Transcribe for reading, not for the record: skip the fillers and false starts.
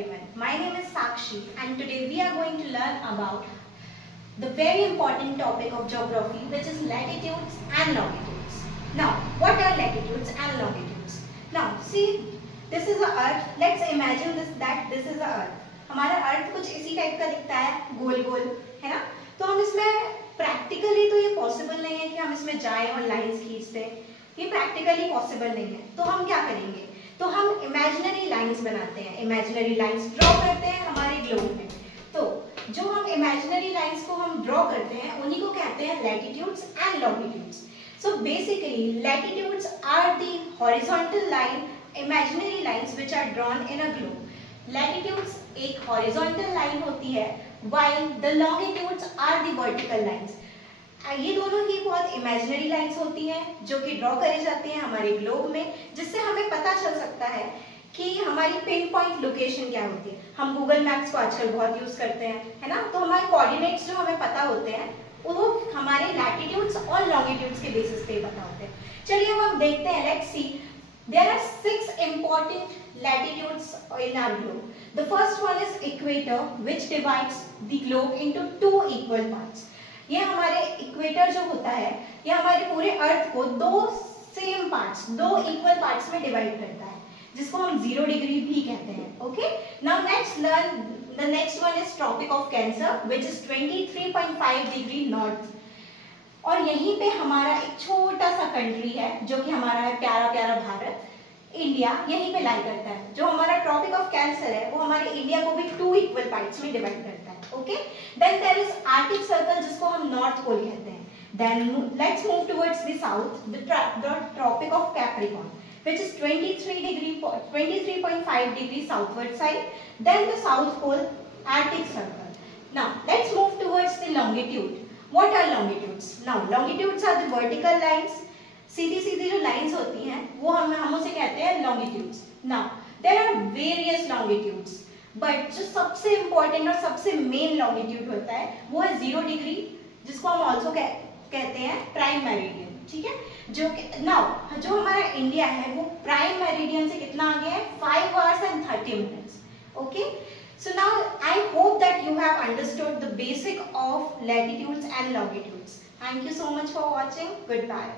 everyone. My name is Sakshi and today we are going to learn about the very important topic of geography, which is latitudes and longitudes. Now, what are latitudes and longitudes? Now, see, this is the earth. Let's imagine that this is the earth. हमारा अर्थ कुछ इसी type का दिखता है, गोल गोल, है ना? तो हम इसमें प्रैक्टिकली तो ये पॉसिबल नहीं है कि हम इसमें जाएं और लाइंस खींच दें. ये प्रैक्टिकली पॉसिबल नहीं है. तो हम क्या करेंगे? तो हम इमेजिनरी लाइंस बनाते हैं, इमेजिनरी लाइंस ड्रॉ करते हैं हमारे ग्लोब में. तो जो हम इमेजिनरी लाइंस को हम ड्रॉ करते हैं उन्हीं को कहते हैं latitudes and longitudes. So basically latitudes are the horizontal line, imaginary lines which are drawn in a globe. Latitudes एक हॉरिजॉन्टल लाइन होती है, while the longitudes are the vertical lines. ये दोनों ही बहुत इमेजिनरी लाइंस होती हैं जो कि ड्रॉ करे जाती हैं हमारे ग्लोब में, जिससे हमें पता चल सकता है कि हमारी पिन पॉइंट लोकेशन क्या होती है. हम गूगल मैप्स को आजकल बहुत यूज करते हैं, है ना? तो हमारे कोऑर्डिनेट्स जो हमें पता होते हैं वो हमारे लैटिट्यूड्स और लॉन्गिट्यूड्स के बेसिस पे पता होते हैं. चलिए अब हम देखते हैं. Let's see, there are 6 important latitudes in our globe. The first one is equator, which divides the globe into 2 equal parts. ये हमारे इक्वेटर जो होता है ये हमारे पूरे अर्थ को 2 सेम पार्ट्स, 2 इक्वल पार्ट्स में डिवाइड करता है, जिसको हम 0 डिग्री भी कहते हैं. Okay, now let's learn the next one is tropic of Cancer, which is 23.5 degree north. और यहीं पे हमारा एक छोटा सा कंट्री है जो कि हमारा है प्यारा प्यारा भारत, इंडिया, यहीं पे लाई करता है. जो हमारा ट्रॉपिक ऑफ कैंसर है वो हमारे इंडिया को भी 2 इक्वल पार्ट्स में डिवाइड करता है. Okay, then there is Arctic circle जिसको हम नॉर्थ पोल कहते हैं. Then let's move towards the south, the tropic of Capricorn, which is 23.5 degree southward side. Then the south pole, Arctic circle. Now let's move towards the longitude. What are longitudes? Now longitudes are the vertical lines. सीधी सीधी जो lines होती हैं वो हम उसे कहते हैं longitudes. Now there are various longitudes, but जो सबसे important और सबसे मेन longitude होता है वो है 0 डिग्री, जिसको हम also कहते हैं प्राइम मेरिडियन. ठीक है, जो हमारा इंडिया है वो प्राइम मेरिडियन से कितना आगे है? 5 hours and 30 minutes. Okay. So now I hope that you have understood the basic of latitudes and longitudes. Thank you so much for watching. Goodbye.